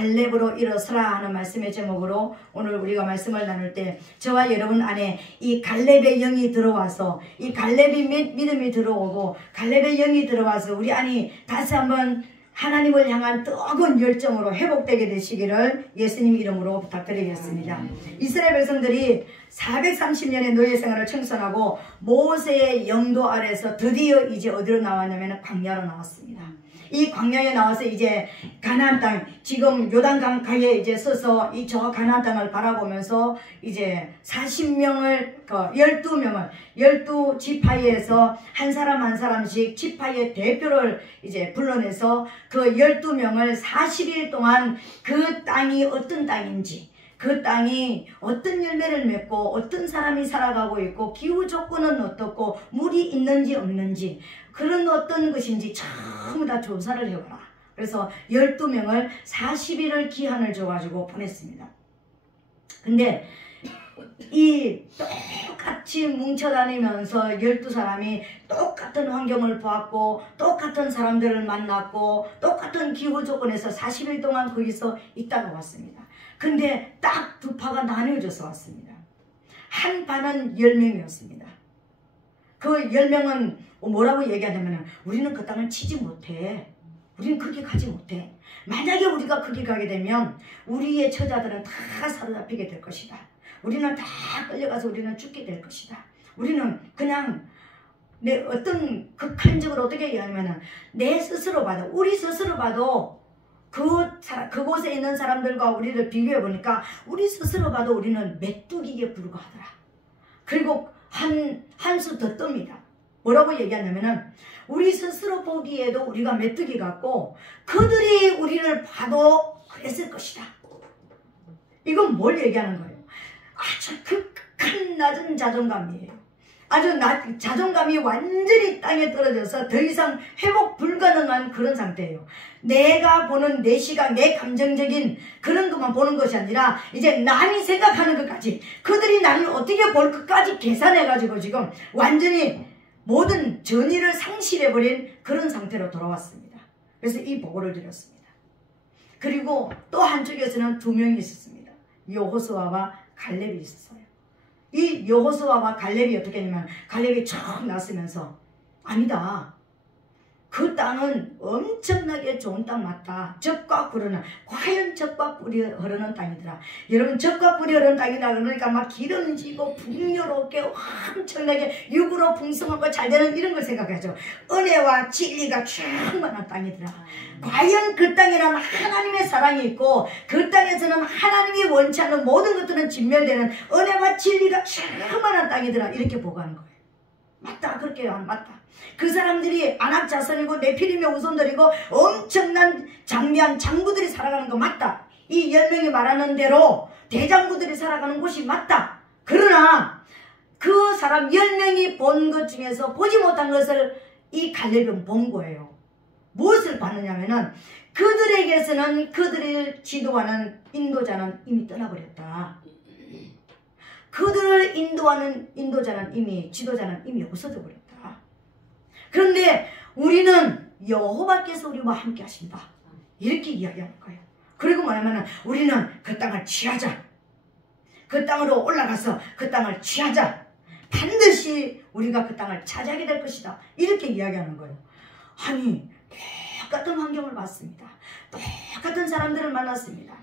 갈렙으로 일어서라 하는 말씀의 제목으로 오늘 우리가 말씀을 나눌 때 저와 여러분 안에 이 갈렙의 영이 들어와서 이 갈렙의 믿음이 들어오고 갈렙의 영이 들어와서 우리 안이 다시 한번 하나님을 향한 뜨거운 열정으로 회복되게 되시기를 예수님 이름으로 부탁드리겠습니다. 이스라엘 백성들이 430년의 노예 생활을 청산하고 모세의 영도 아래서 드디어 이제 어디로 나왔냐면 광야로 나왔습니다. 이 광야에 나와서 이제 가나안 땅, 지금 요단강 가에 이제 서서 이 저 가나안 땅을 바라보면서 이제 40명을 12명을 12지파이에서 한 사람 한 사람씩 지파의 대표를 이제 불러내서 그 12명을 40일 동안 그 땅이 어떤 땅인지, 그 땅이 어떤 열매를 맺고 어떤 사람이 살아가고 있고 기후 조건은 어떻고 물이 있는지 없는지 그런 어떤 것인지 전부 다 조사를 해봐라. 그래서 12명을 40일을 기한을 줘가지고 보냈습니다. 근데 이 똑같이 뭉쳐다니면서 12사람이 똑같은 환경을 보았고 똑같은 사람들을 만났고 똑같은 기후 조건에서 40일 동안 거기서 있다가 왔습니다. 근데 딱 두 파가 나뉘어져서 왔습니다. 한 파는 10명이었습니다. 그 10명은 뭐라고 얘기하냐면 우리는 그 땅을 치지 못해. 우리는 거기 가지 못해. 만약에 우리가 거기 가게 되면 우리의 처자들은 다 사로잡히게 될 것이다. 우리는 다 끌려가서 우리는 죽게 될 것이다. 우리는 그냥 내 어떤 극한적으로 어떻게 얘기하냐면 내 스스로 봐도 우리 스스로 봐도 그곳에 있는 사람들과 우리를 비교해 보니까 우리 스스로 봐도 우리는 메뚜기에 불과하더라. 그리고 한 수 더 뜹니다. 뭐라고 얘기하냐면은 우리 스스로 보기에도 우리가 메뚜기 같고 그들이 우리를 봐도 그랬을 것이다. 이건 뭘 얘기하는 거예요? 아주 극한 낮은 자존감이에요. 아주 자존감이 완전히 땅에 떨어져서 더 이상 회복 불가능한 그런 상태예요. 내가 보는 내 시각, 내 감정적인 그런 것만 보는 것이 아니라 이제 남이 생각하는 것까지 그들이 나를 어떻게 볼 것까지 계산해가지고 지금 완전히 모든 전의를 상실해버린 그런 상태로 돌아왔습니다. 그래서 이 보고를 드렸습니다. 그리고 또 한쪽에서는 2명이 있었습니다. 여호수아와 갈렙이 있었어요. 이 여호수아와 갈렙이 어떻게 했냐면 갈렙이 쫙 났으면서 아니다. 그 땅은 엄청나게 좋은 땅 맞다. 젖과 꿀은 과연 젖과 꿀이 흐르는 땅이더라. 여러분 젖과 꿀이 흐르는 땅이다 그러니까 막 기름지고 풍요롭게 엄청나게 육으로 풍성하고 잘 되는 이런 걸 생각하죠. 은혜와 진리가 충만한 땅이더라. 과연 그 땅에는 하나님의 사랑이 있고 그 땅에서는 하나님이 원치 않는 모든 것들은 진멸되는 은혜와 진리가 충만한 땅이더라. 이렇게 보고하는 거예요. 맞다. 그렇게 맞다. 그 사람들이 안악자손이고 네피림의 후손들이고 엄청난 장대한 장부들이 살아가는 거 맞다. 이 10명이 말하는 대로 대장부들이 살아가는 곳이 맞다. 그러나 그 사람 10명이 본 것 중에서 보지 못한 것을 이 갈렙은 본 거예요. 무엇을 봤느냐면은 그들에게서는 그들을 지도하는 인도자는 이미 떠나버렸다. 그들을 인도하는 지도자는 이미 없어져 버렸다. 그런데 우리는 여호와께서 우리와 함께 하신다. 이렇게 이야기하는 거예요. 그리고 뭐냐면은 우리는 그 땅을 취하자. 그 땅으로 올라가서 그 땅을 취하자. 반드시 우리가 그 땅을 차지하게 될 것이다. 이렇게 이야기하는 거예요. 아니 똑같은 환경을 봤습니다. 똑같은 사람들을 만났습니다.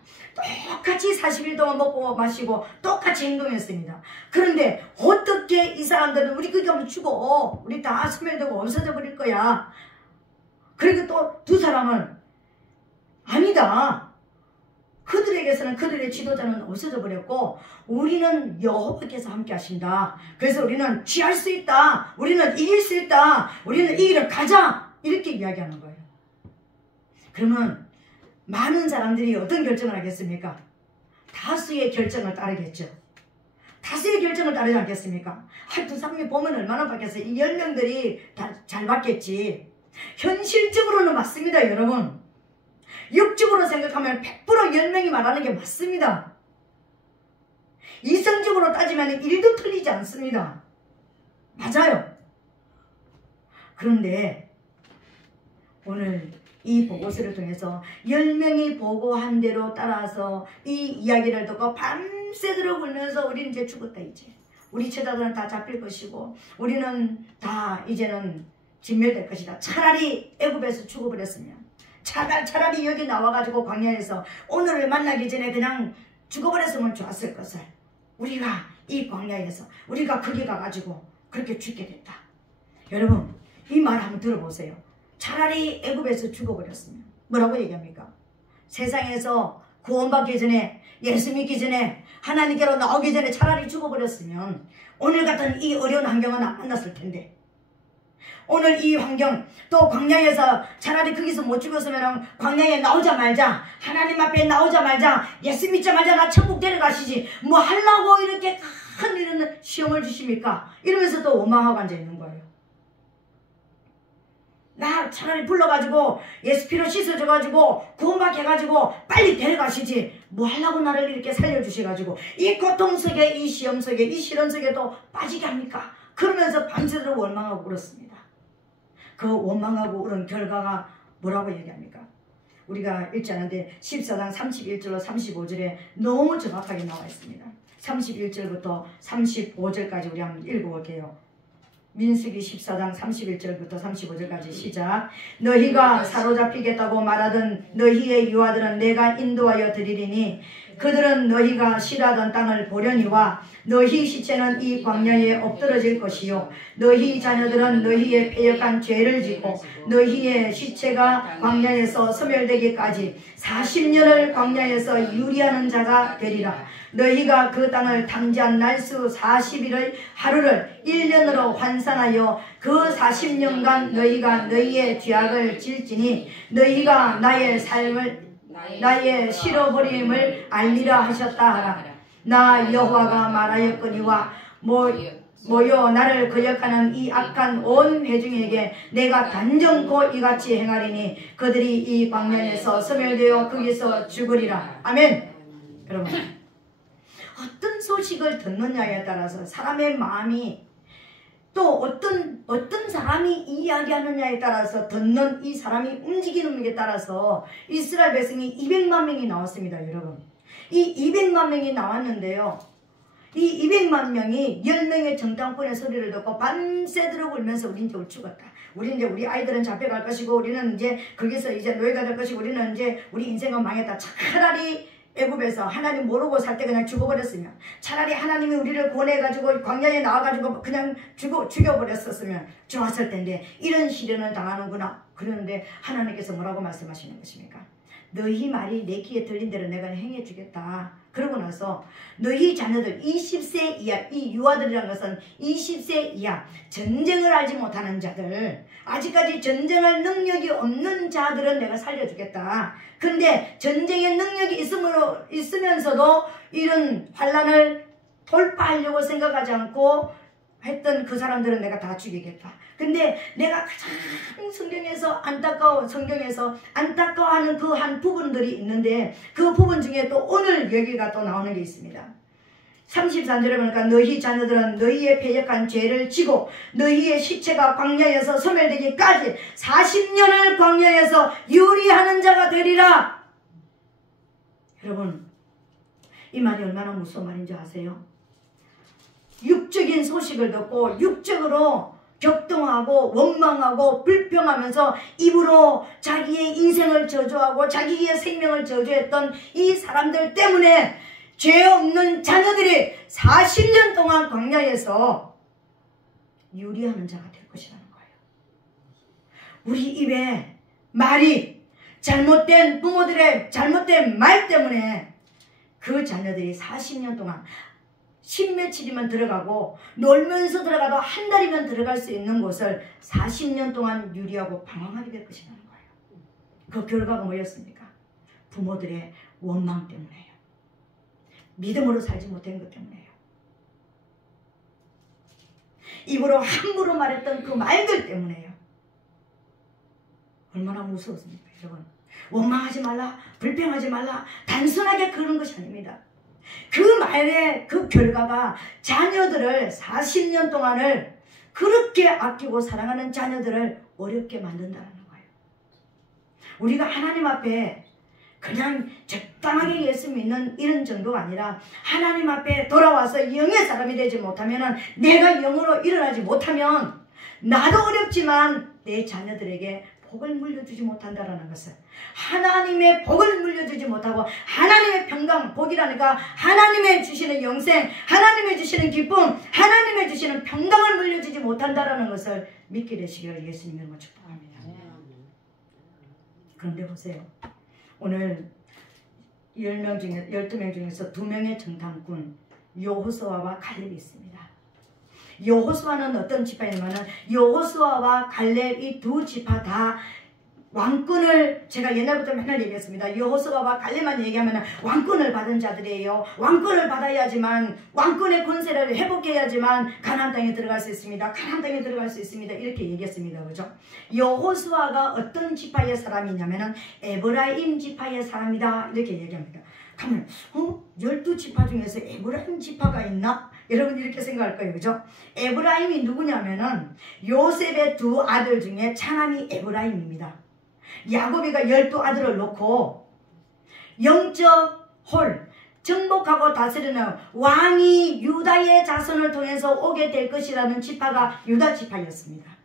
똑같이 40일 동안 먹고 마시고 똑같이 행동했습니다. 그런데 어떻게 이 사람들은 우리 거기 가면 죽어. 우리 다 소멸되고 없어져 버릴 거야. 그리고 또 두 사람은 아니다. 그들에게서는 그들의 지도자는 없어져 버렸고 우리는 여호와께서 함께 하신다. 그래서 우리는 취할 수 있다. 우리는 이길 수 있다. 우리는 이 길을 가자. 이렇게 이야기하는 거예요. 그러면 많은 사람들이 어떤 결정을 하겠습니까? 다수의 결정을 따르겠죠. 다수의 결정을 따르지 않겠습니까? 두 사람이 보면 얼마나 받겠어요. 이 10명들이 다 잘 받겠지. 현실적으로는 맞습니다, 여러분. 육적으로 생각하면 100% 10명이 말하는 게 맞습니다. 이성적으로 따지면 1도 틀리지 않습니다. 맞아요. 그런데 오늘 이 보고서를 통해서 10명이 보고한 대로 따라서 이 이야기를 듣고 밤새도록 울면서 우리는 이제 죽었다 이제. 우리 처자들은 다 잡힐 것이고 우리는 다 이제는 진멸될 것이다. 차라리 애굽에서 죽어버렸으면 차라리 여기 나와가지고 광야에서 오늘을 만나기 전에 그냥 죽어버렸으면 좋았을 것을 우리가 이 광야에서 우리가 거기 가가지고 그렇게 죽게 됐다. 여러분 이 말 한번 들어보세요. 차라리 애굽에서 죽어버렸으면 뭐라고 얘기합니까? 세상에서 구원받기 전에 예수 믿기 전에 하나님께로 나오기 전에 차라리 죽어버렸으면 오늘 같은 이 어려운 환경은 안 만났을 텐데 오늘 이 환경 또 광야에서 차라리 거기서 못 죽었으면 광야에 나오자마자 하나님 앞에 나오자마자 예수 믿자마자 나 천국 데려가시지 뭐 하려고 이렇게 큰 이런 시험을 주십니까? 이러면서 또 원망하고 앉아있는 거예요. 나 차라리 불러가지고 예수 피로 씻어줘가지고 구원받게 해가지고 빨리 데려가시지 뭐 하려고 나를 이렇게 살려주셔가지고 이 고통 속에 이 시험 속에 이 시련 속에도 빠지게 합니까? 그러면서 밤새도록 원망하고 울었습니다. 그 원망하고 울은 결과가 뭐라고 얘기합니까? 우리가 읽지 않은데 14장 31절로 35절에 너무 정확하게 나와 있습니다. 31절부터 35절까지 우리 한번 읽어볼게요. 민수기 14장 31절부터 35절까지 시작. 너희가 사로잡히겠다고 말하던 너희의 유아들은 내가 인도하여 드리리니 그들은 너희가 싫어하던 땅을 보려니와 너희 시체는 이 광야에 엎드러질 것이요 너희 자녀들은 너희의 패역한 죄를 지고 너희의 시체가 광야에서 소멸되기까지 40년을 광야에서 유리하는 자가 되리라. 너희가 그 땅을 탐지한 날수 40일의 하루를 1년으로 환산하여 그 40년간 너희가 너희의 죄악을 질지니 너희가 나의 삶을 나의 실어버림을 알리라 하셨다 하라. 나 여호와가 말하였거니와 모여 나를 거역하는 이 악한 온 회중에게 내가 단정코 이같이 행하리니 그들이 이 광야에서 소멸되어 거기서 죽으리라. 아멘. 여러분 어떤 소식을 듣느냐에 따라서 사람의 마음이 또 어떤 사람이 이야기하느냐에 따라서 듣는 이 사람이 움직이는 것에 따라서 이스라엘 백성이 200만 명이 나왔습니다. 여러분 이 200만 명이 나왔는데요 이 200만 명이 10명의 정탐꾼의 소리를 듣고 밤새도록 울면서 우리 이제 죽었다. 우리 아이들은 잡혀갈 것이고 우리는 이제 거기서 이제 노예가 될 것이고 우리는 이제 우리 인생은 망했다. 차라리 애굽에서 하나님 모르고 살 때 그냥 죽어버렸으면 차라리 하나님이 우리를 구원해가지고 광야에 나와가지고 그냥 죽여버렸었으면 좋았을 텐데 이런 시련을 당하는구나. 그러는데 하나님께서 뭐라고 말씀하시는 것입니까? 너희 말이 내 귀에 들린 대로 내가 행해주겠다. 그러고 나서 너희 자녀들 20세 이하 이 유아들이라는 것은 20세 이하 전쟁을 알지 못하는 자들 아직까지 전쟁할 능력이 없는 자들은 내가 살려주겠다. 근데 전쟁의 능력이 있으면서도 이런 환난을 돌파하려고 생각하지 않고 했던 그 사람들은 내가 다 죽이겠다. 근데 내가 가장 성경에서 안타까워하는 그 한 부분들이 있는데 그 부분 중에 또 오늘 여기가 또 나오는 게 있습니다. 33절에 보니까 너희 자녀들은 너희의 패역한 죄를 지고 너희의 시체가 광야에서 소멸되기까지 40년을 광야에서 유리하는 자가 되리라. 여러분 이 말이 얼마나 무서운 말인지 아세요? 육적인 소식을 듣고 육적으로 격동하고 원망하고 불평하면서 입으로 자기의 인생을 저주하고 자기의 생명을 저주했던 이 사람들 때문에 죄 없는 자녀들이 40년 동안 광야에서 유리하는 자가 될 것이라는 거예요. 우리 입에 말이 잘못된 부모들의 잘못된 말 때문에 그 자녀들이 40년 동안 10며칠이면 들어가고 놀면서 들어가도 한 달이면 들어갈 수 있는 곳을 40년 동안 유리하고 방황하게 될 것이라는 거예요. 그 결과가 뭐였습니까? 부모들의 원망 때문에요. 믿음으로 살지 못한 것 때문에요. 입으로 함부로 말했던 그 말들 때문에요. 얼마나 무서웠습니까 여러분. 원망하지 말라, 불평하지 말라, 단순하게 그런 것이 아닙니다. 그 말의 그 결과가 자녀들을 40년 동안을 그렇게 아끼고 사랑하는 자녀들을 어렵게 만든다는 거예요. 우리가 하나님 앞에 그냥 적당하게 예수 믿는 이런 정도가 아니라 하나님 앞에 돌아와서 영의 사람이 되지 못하면, 내가 영으로 일어나지 못하면 나도 어렵지만 내 자녀들에게 복을 물려주지 못한다라는 것을, 하나님의 복을 물려주지 못하고 하나님의 평강, 복이라니까 하나님의 주시는 영생, 하나님의 주시는 기쁨, 하나님의 주시는 평강을 물려주지 못한다라는 것을 믿게 되시기를 예수님의 이름으로 축복합니다. 그런데 보세요. 오늘 10명 중에 12명 중에서 2명의 정탐꾼 여호수아와 갈렙이 있습니다. 여호수아는 어떤 지파냐면은, 여호수아와 갈렙 이 두 지파 다 왕권을, 제가 옛날부터 맨날 얘기했습니다. 여호수아와 갈렙만 얘기하면 왕권을 받은 자들이에요. 왕권을 받아야지만, 왕권의 권세를 회복해야지만 가나안 땅에 들어갈 수 있습니다. 가나안 땅에 들어갈 수 있습니다. 이렇게 얘기했습니다. 그죠? 여호수아가 어떤 지파의 사람이냐면은 에브라임 지파의 사람이다, 이렇게 얘기합니다. 그러면 12지파 중에서 에브라임 지파가 있나? 여러분 이렇게 생각할 거예요. 그죠? 에브라임이 누구냐면은 요셉의 두 아들 중에 차남이 에브라임입니다. 야곱이가 12아들을 놓고 영적 홀, 정복하고 다스리는 왕이 유다의 자손을 통해서 오게 될 것이라는 지파가 유다 지파였습니다.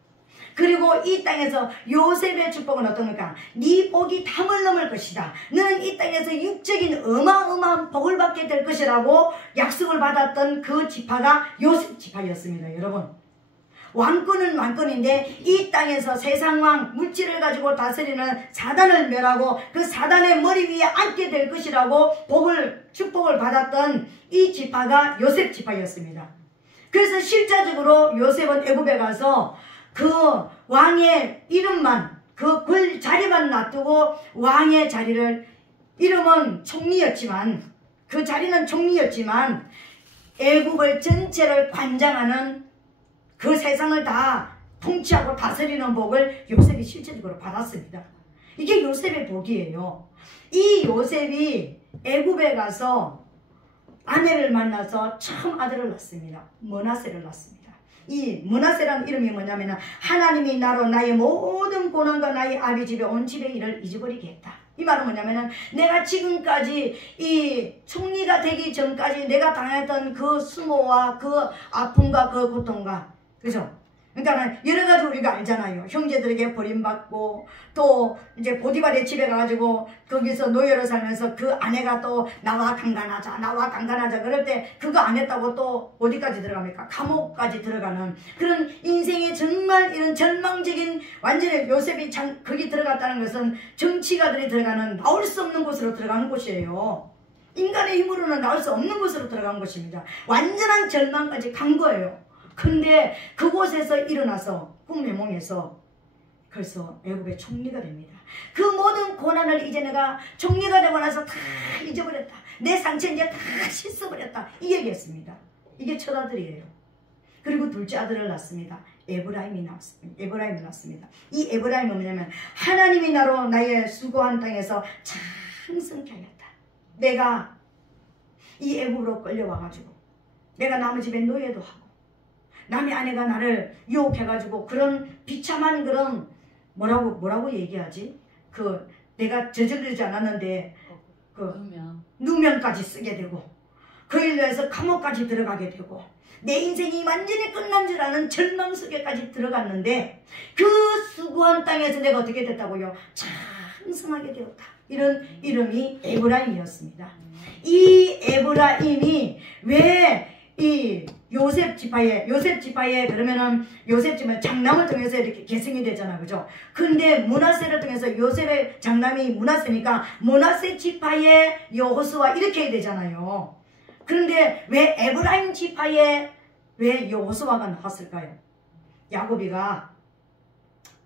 그리고 이 땅에서 요셉의 축복은 어떻습니까? 네 복이 담을 넘을 것이다. 너는 이 땅에서 육적인 어마어마한 복을 받게 될 것이라고 약속을 받았던 그 지파가 요셉 지파였습니다. 여러분, 왕권은 왕권인데 이 땅에서 세상왕, 물질을 가지고 다스리는 사단을 멸하고 그 사단의 머리 위에 앉게 될 것이라고 축복을 받았던 이 지파가 요셉 지파였습니다. 그래서 실제적으로 요셉은 애굽에 가서 그 왕의 이름만, 그 자리만 놔두고 왕의 자리를, 이름은 총리였지만, 그 자리는 총리였지만 애굽을 전체를 관장하는, 그 세상을 다 통치하고 다스리는 복을 요셉이 실제적으로 받았습니다. 이게 요셉의 복이에요. 이 요셉이 애굽에 가서 아내를 만나서 처음 아들을 낳습니다. 므낫세를 낳습니다. 이 므낫세라는 이름이 뭐냐면, 하나님이 나로 나의 모든 고난과 나의 아비 집에 온 집의 일을 잊어버리게 했다. 이 말은 뭐냐면은, 내가 지금까지 이 총리가 되기 전까지 내가 당했던 그 수모와 그 아픔과 그 고통과, 그죠? 그러니까 여러 가지 우리가 알잖아요. 형제들에게 버림받고, 또 이제 보디발의 집에 가가지고 거기서 노예로 살면서 그 아내가 또 나와 강간하자, 나와 강간하자 그럴 때 그거 안 했다고 또 어디까지 들어갑니까? 감옥까지 들어가는 그런 인생의 정말 이런 절망적인, 완전히 요셉이 거기 들어갔다는 것은 정치가들이 들어가는, 나올 수 없는 곳으로 들어가는 곳이에요. 인간의 힘으로는 나올 수 없는 곳으로 들어간 곳입니다. 완전한 절망까지 간 거예요. 근데 그곳에서 일어나서 꿈의 몽에서 그래서 애굽의 총리가 됩니다. 그 모든 고난을 이제 내가 총리가 되고 나서 다 잊어버렸다. 내 상처 이제 다 씻어버렸다. 이 얘기했습니다. 이게 첫 아들이에요. 그리고 둘째 아들을 낳습니다. 에브라임을 낳습니다. 이 에브라임은 뭐냐면, 하나님이 나로 나의 수고한 땅에서 창성케 하였다. 내가 이 애굽으로 끌려와가지고 내가 남의 집에 노예도 하고, 남의 아내가 나를 유혹해가지고 그런 비참한 그런 뭐라고 얘기하지? 내가 저지르지 않았는데 누명까지 쓰게 되고, 그 일로 해서 감옥까지 들어가게 되고, 내 인생이 완전히 끝난 줄 아는 절망 속에까지 들어갔는데, 그 수고한 땅에서 내가 어떻게 됐다고요? 창성하게 되었다. 이런 이름이 에브라임이었습니다. 이 에브라임이 왜 이 요셉 지파에 그러면은 요셉 지파 장남을 통해서 이렇게 계승이 되잖아, 그죠? 근데 므낫세를 통해서 요셉의 장남이 므낫세니까 므낫세 지파의 여호수아 이렇게 되잖아요. 그런데 왜 에브라임 지파에 왜 여호수아가 나왔을까요? 야곱이가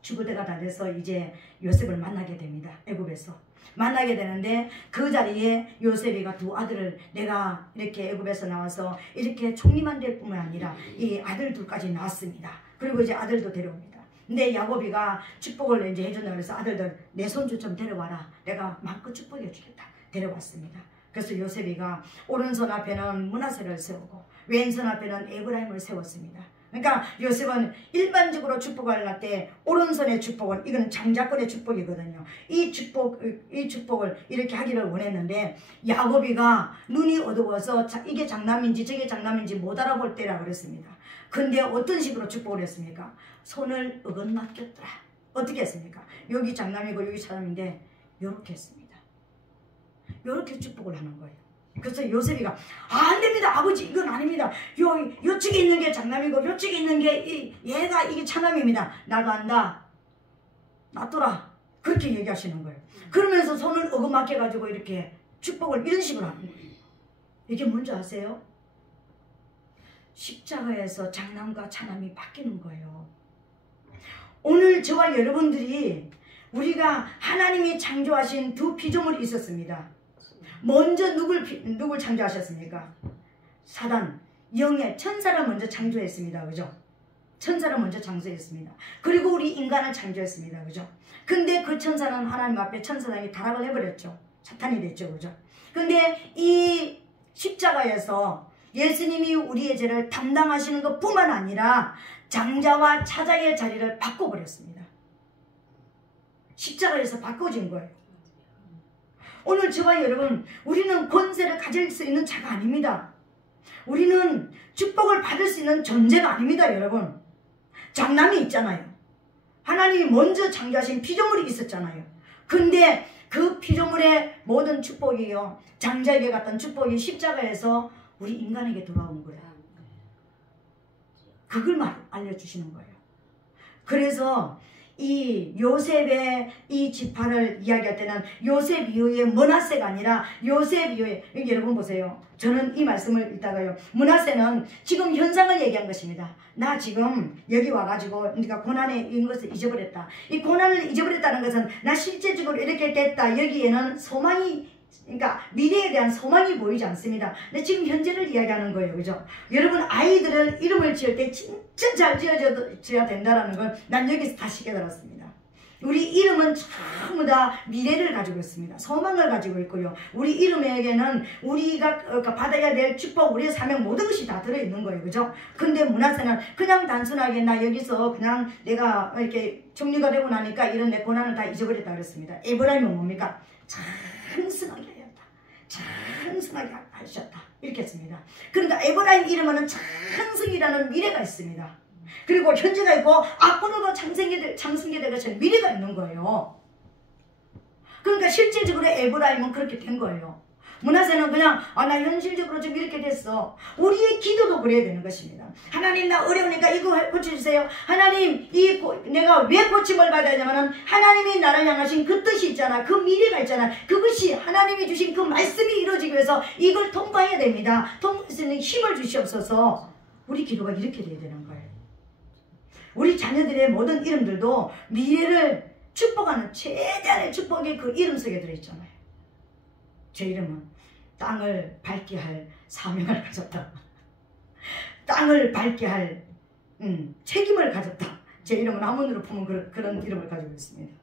죽을 때가 다 돼서 이제 요셉을 만나게 됩니다. 애굽에서 만나게 되는데, 그 자리에 요셉이가 두 아들을, 내가 이렇게 애굽에서 나와서 이렇게 총리만 될 뿐만 아니라 이 아들 둘까지 낳았습니다. 그리고 이제 아들도 데려옵니다. 근데 야곱이가 축복을 이제 해준다고 해서 아들들 내 손주 좀 데려와라. 내가 마음껏 축복해 주겠다. 데려왔습니다. 그래서 요셉이가 오른손 앞에는 므낫세를 세우고 왼손 앞에는 에브라임을 세웠습니다. 그러니까 요셉은 일반적으로 축복을 할 때 오른손의 축복은 이거는 장자권의 축복이거든요. 이 축복을 이렇게 하기를 원했는데 야곱이가 눈이 어두워서 이게 장남인지 저게 장남인지 못 알아볼 때라 그랬습니다. 근데 어떤 식으로 축복을 했습니까? 손을 어긋낚였더라. 어떻게 했습니까? 여기 장남이고 여기 사람인데 요렇게 했습니다. 요렇게 축복을 하는 거예요. 그래서 요셉이가 안 됩니다 아버지, 이건 아닙니다. 요쪽에 있는 게 장남이고 요쪽에 있는 게 얘가 이게 차남입니다. 나도 안다, 놔둬라, 그렇게 얘기하시는 거예요. 그러면서 손을 어긋맞게 가지고 이렇게 축복을 이런 식으로 하는 거예요. 이게 뭔지 아세요? 십자가에서 장남과 차남이 바뀌는 거예요. 오늘 저와 여러분들이 우리가 하나님이 창조하신 두 피조물이 있었습니다. 먼저 누굴 창조하셨습니까? 사단, 영의 천사를 먼저 창조했습니다. 그죠? 천사를 먼저 창조했습니다. 그리고 우리 인간을 창조했습니다. 그죠? 근데 그 천사는 하나님 앞에 천사장이 타락을 해버렸죠. 사탄이 됐죠. 그죠? 근데 이 십자가에서 예수님이 우리의 죄를 담당하시는 것 뿐만 아니라 장자와 차자의 자리를 바꿔버렸습니다. 십자가에서 바꿔진 거예요. 오늘 저와 여러분, 우리는 권세를 가질 수 있는 자가 아닙니다. 우리는 축복을 받을 수 있는 존재가 아닙니다. 여러분, 장남이 있잖아요. 하나님이 먼저 창조하신 피조물이 있었잖아요. 근데 그 피조물의 모든 축복이요, 장자에게 갔던 축복이 십자가에서 우리 인간에게 돌아온 거예요. 그걸 알려주시는 거예요. 그래서 이 요셉의 이 지파를 이야기할 때는 요셉 이후에 므낫세가 아니라 요셉 이후에, 여기 여러분 보세요. 저는 이 말씀을 읽다가요, 므낫세는 지금 현상을 얘기한 것입니다. 나 지금 여기 와가지고 네가 고난에 있는 것을 잊어버렸다. 이 고난을 잊어버렸다는 것은 나 실제적으로 이렇게 됐다. 여기에는 소망이, 그러니까 미래에 대한 소망이 보이지 않습니다. 근데 지금 현재를 이야기하는 거예요. 그죠? 여러분, 아이들을 이름을 지을 때 진짜 잘 지어줘야 된다는 걸 난 여기서 다시 깨달았습니다. 우리 이름은 전부 다 미래를 가지고 있습니다. 소망을 가지고 있고요. 우리 이름에게는 우리가 받아야 될 축복, 우리의 사명, 모든 것이 다 들어있는 거예요. 그죠? 근데 므낫세는 그냥 단순하게 나 여기서 그냥 내가 이렇게 정리가 되고 나니까 이런 내 고난을 다 잊어버렸다 그랬습니다. 에브라임은 뭡니까? 찬성하게 하였다. 찬성하게 하셨다. 이렇게 했습니다. 그러니까 에브라임 이름에는 찬성이라는 미래가 있습니다. 그리고 현재가 있고 앞으로도 창생게 될 것처럼 미래가 있는 거예요. 그러니까 실질적으로 에브라임은 그렇게 된 거예요. 므낫세는 그냥 나 현실적으로 좀 이렇게 됐어. 우리의 기도도 그래야 되는 것입니다. 하나님, 나 어려우니까 이거 고쳐주세요. 하나님, 내가 왜 고침을 받아야 되냐면 하나님이 나를 향하신 그 뜻이 있잖아. 그 미래가 있잖아. 그것이 하나님이 주신 그 말씀이 이루어지기 위해서 이걸 통과해야 됩니다. 통과할 수 있는 힘을 주시옵소서. 우리 기도가 이렇게 돼야 되는 거예요. 우리 자녀들의 모든 이름들도 미래를 축복하는 최대한의 축복이 그 이름 속에 들어있잖아요. 제 이름은 땅을 밟게 할 사명을 가졌다. 땅을 밟게 할 책임을 가졌다. 제 이름은 한문으로 보면 그런 이름을 가지고 있습니다.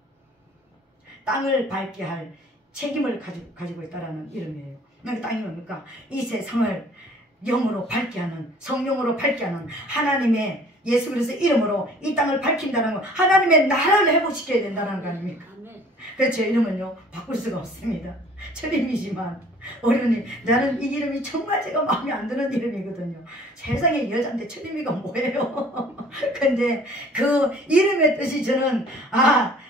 땅을 밟게 할 책임을 가지고 있다라는 이름이에요. 땅이 뭡니까? 이 세상을 영으로 밟게 하는, 성령으로 밟게 하는 하나님의 예수 그리스도의 이름으로 이 땅을 밝힌다는 거, 하나님의 나라를 회복시켜야 된다는 거 아닙니까? 그래서 제 이름은요, 바꿀 수가 없습니다. 철임이지만 어른이, 나는 이 이름이 정말 제가 마음에 안 드는 이름이거든요. 세상에 여자인데 철임이가 뭐예요? 근데 그 이름의 뜻이 저는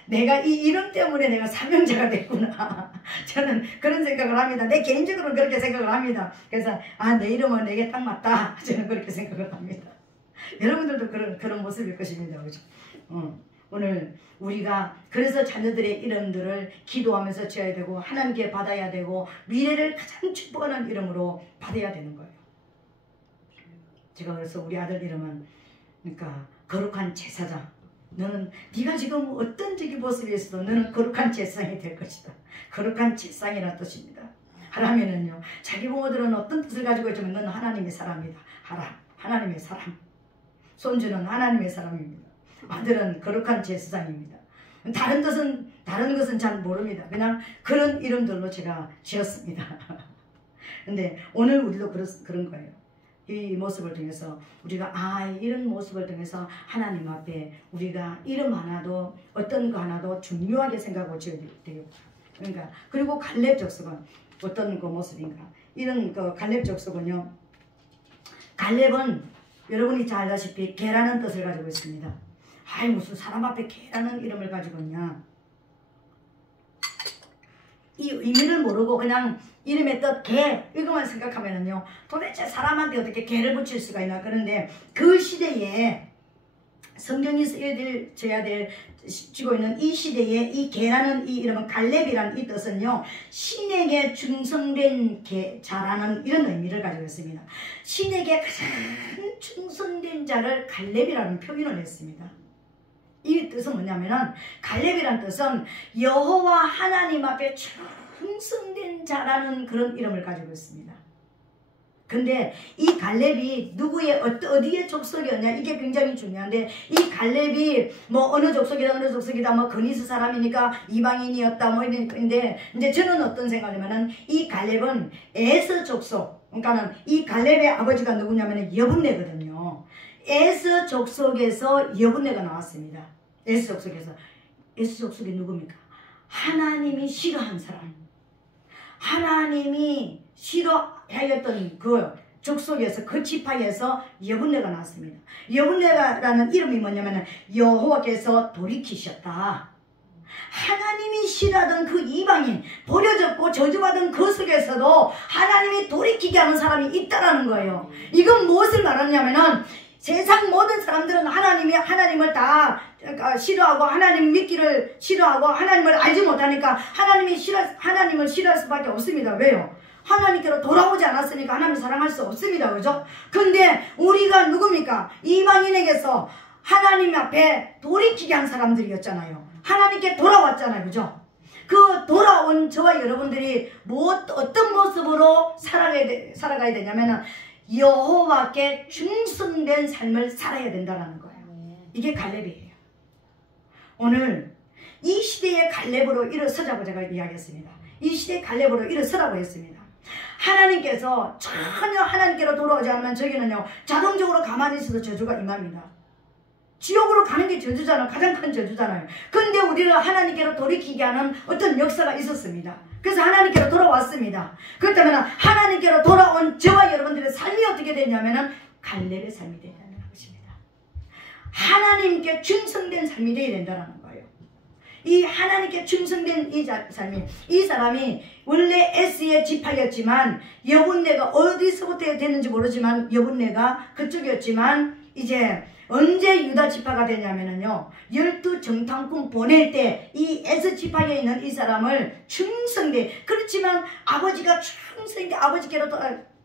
내가 이 이름 때문에 내가 사명자가 됐구나. 저는 그런 생각을 합니다. 내 개인적으로는 그렇게 생각을 합니다. 그래서 내 이름은 내게 딱 맞다. 저는 그렇게 생각을 합니다. 여러분들도 그런 모습일 것입니다. 그죠? 오늘 우리가 그래서 자녀들의 이름들을 기도하면서 지어야 되고 하나님께 받아야 되고 미래를 가장 축복하는 이름으로 받아야 되는 거예요. 제가 그래서 우리 아들 이름은, 그러니까 거룩한 제사장. 너는 네가 지금 어떤 저기 모습에 있어도 너는 거룩한 제사장이 될 것이다. 거룩한 제사장이라는 뜻입니다. 하라면은요, 자기 부모들은 어떤 뜻을 가지고 있지만 너는 하나님의 사람이다. 하나님의 사람. 손주는 하나님의 사람입니다. 아들은 거룩한 제사장입니다. 다른 것은 잘 모릅니다. 그냥 그런 이름들로 제가 지었습니다. 근데 오늘 우리도 그런 거예요. 이 모습을 통해서 우리가 이런 모습을 통해서 하나님 앞에 우리가 이름 하나도 어떤 거 하나도 중요하게 생각하고 지어야 돼요. 그러니까 그리고 갈렙 족속은 어떤 그 모습인가? 이런 그 갈렙 족속은요. 갈렙은 여러분이 잘 알다시피 개라는 뜻을 가지고 있습니다. 무슨 사람 앞에 개라는 이름을 가지고 있냐? 이 의미를 모르고 그냥 이름의 뜻 개 이것만 생각하면은요 도대체 사람한테 어떻게 개를 붙일 수가 있나. 그런데 그 시대에 성경이 쥐고 있는 이 시대에 이 개라는 이 이름은 갈렙이라는 이 뜻은요 신에게 충성된 자라는 이런 의미를 가지고 있습니다. 신에게 가장 충성된 자를 갈렙이라는 표현을 했습니다. 이 뜻은 뭐냐면은 갈렙이라는 뜻은 여호와 하나님 앞에 충성된 자라는 그런 이름을 가지고 있습니다. 근데 이 갈렙이 누구의 어디의 족속이었냐 이게 굉장히 중요한데 이 갈렙이 뭐 어느 족속이다 뭐 그니스 사람이니까 이방인이었다 뭐 이런데 이제 저는 어떤 생각이냐면은 이 갈렙은 에서 족속 그러니까는 이 갈렙의 아버지가 누구냐면은 여분네거든요. 에서 족속에서 여분네가 나왔습니다. 에서 족속이 누굽니까? 하나님이 싫어한 사람. 하나님이 싫어하였던 그 족속에서 그 지파에서 여분네가 나왔습니다. 여분네라는 이름이 뭐냐면 여호와께서 돌이키셨다. 하나님이 싫어하던 그 이방인 버려졌고 저주받은 그 속에서도 하나님이 돌이키게 하는 사람이 있다라는 거예요. 이건 무엇을 말하냐면은 세상 모든 사람들은 하나님을 다 싫어하고 하나님 믿기를 싫어하고 하나님을 알지 못하니까 하나님을 싫어할 수밖에 없습니다. 왜요? 하나님께로 돌아오지 않았으니까 하나님을 사랑할 수 없습니다. 그죠? 근데 우리가 누굽니까? 이방인에게서 하나님 앞에 돌이키게 한 사람들이었잖아요. 하나님께 돌아왔잖아요. 그죠? 그 돌아온 저와 여러분들이 어떤 모습으로 살아가야 되냐면은 여호와께 충성된 삶을 살아야 된다는 거예요. 이게 갈렙이에요. 오늘 이 시대의 갈렙으로 일어서자고 제가 이야기했습니다. 이 시대의 갈렙으로 일어서라고 했습니다. 하나님께서 전혀 하나님께로 돌아오지 않으면 저기는요 자동적으로 가만히 있어도 저주가 임합니다. 지옥으로 가는 게 저주잖아요. 가장 큰 저주잖아요. 근데 우리를 하나님께로 돌이키게 하는 어떤 역사가 있었습니다. 그래서 하나님께로 돌아왔습니다. 그렇다면 하나님께로 돌아온 저와 여러분들의 삶이 어떻게 되냐면은 갈렙의 삶이 된다는 것입니다. 하나님께 충성된 삶이 되어야 된다는 거예요. 이 하나님께 충성된 이 사람이 원래 에스의 지파였지만 여분네가 어디서부터 됐는지 모르지만 여분네가 그쪽이었지만 이제 언제 유다 지파가 되냐면은요 12정탐꾼 보낼 때 이 에스 지파에 있는 이 사람을 그렇지만 아버지가 충성되 아버지께로